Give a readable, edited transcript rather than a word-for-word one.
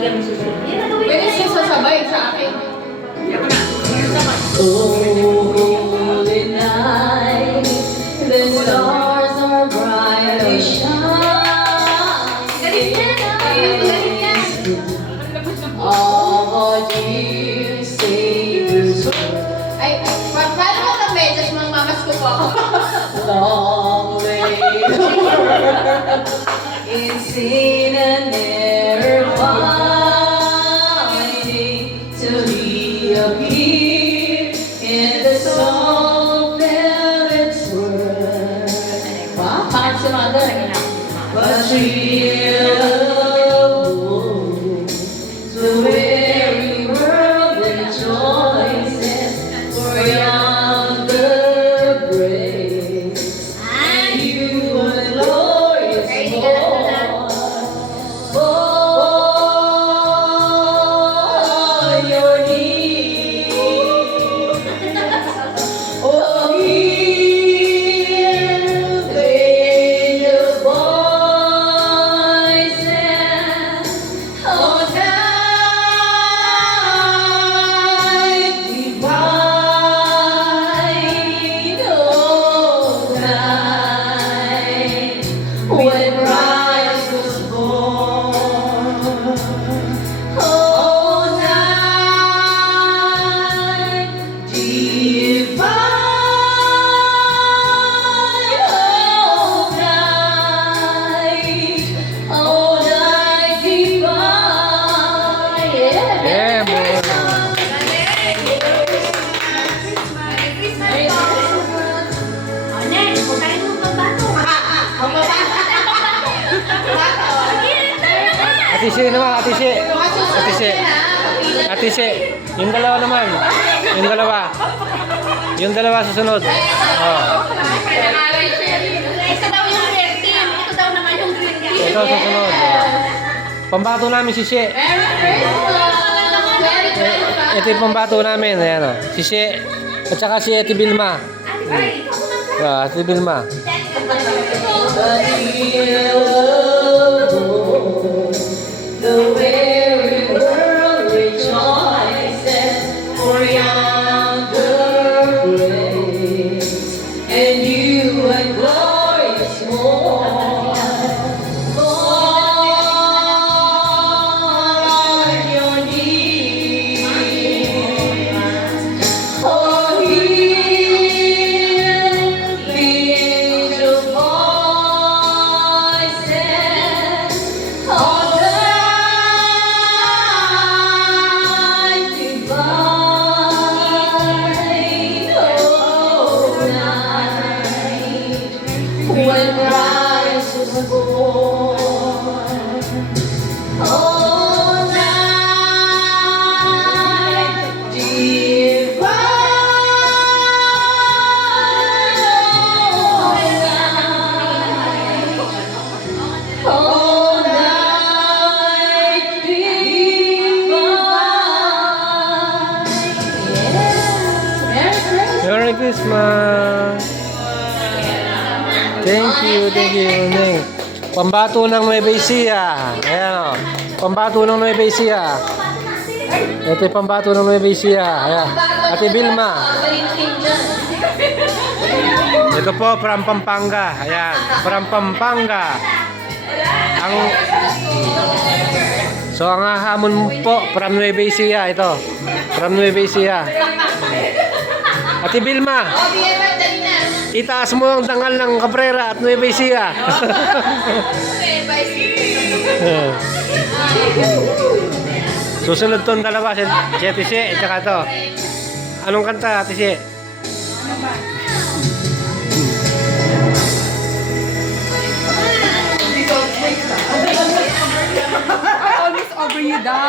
Pwede siya sasabay sa akin. Holy night, the stars are brightly shining. All you Savior's Ay, paano ko ng medyas mang mamas ko po ako? long way in sin and never finding till He appeared in the soul felt its worth. Parang si Mother. But real the very world rejoices for yonder grace, and you are glorious for your need. Oh, hear the angel voices, oh, night divine, oh, night when Christ was born, oh, night divine, oh, night divine, Yeah, boy. Ate Si naman, Ate Si. Ate Si. Ate Si. Yung dalawa naman. Yung dalawa. Yung dalawa susunod. Oh. Isa daw yung red team. Ito daw naman yung green team. Ito susunod. Pambato namin si Si. Ito yung pambato namin. Ayan o. Si Si. At saka si Ate Vilma. Ate Vilma. The very world rejoices for yonder grace, and you are glorious more. On your knees, oh, hear the angel voices, oh, night divine, oh, night when Christ was born, oh, night divine, oh, night divine. Yes, Merry Christmas. Merry Christmas. Thank you, Neng. Pambato ng Nueva Ecija. Ayan o. Pambato ng Nueva Ecija. Ito yung pambato ng Nueva Ecija. Ayan. Ate Vilma. Ito po, from Pampanga. Ayan. From Pampanga. So, ang hamon po, from Nueva Ecija. Ito. From Nueva Ecija. Ate Vilma. Itaas mo ang dangal ng Cabrera at Nueva Ecija. Susunod tong dalawa, si Ate Si, at saka to. Anong kanta, Ate Si? I always over you down.